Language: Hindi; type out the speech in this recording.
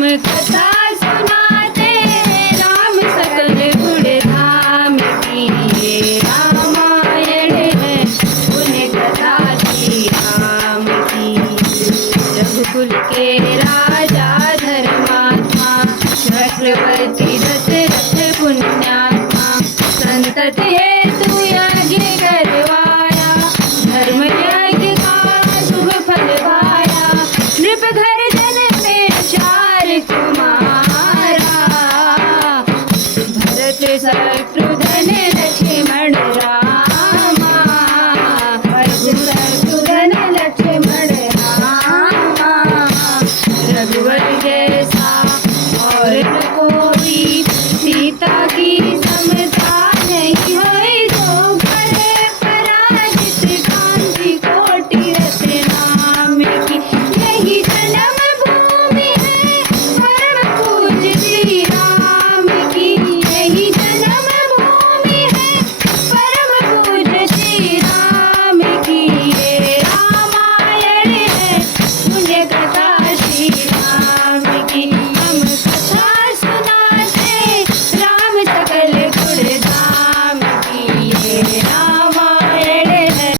कथा सुनाते राम सकल गुण धाम की, ये रामायण है पुण्य कथा श्री राम की। रघुकुल के राजा धर्मात्मा, चक्रवर्ती दशरथ पुण्यात्मा, संतति है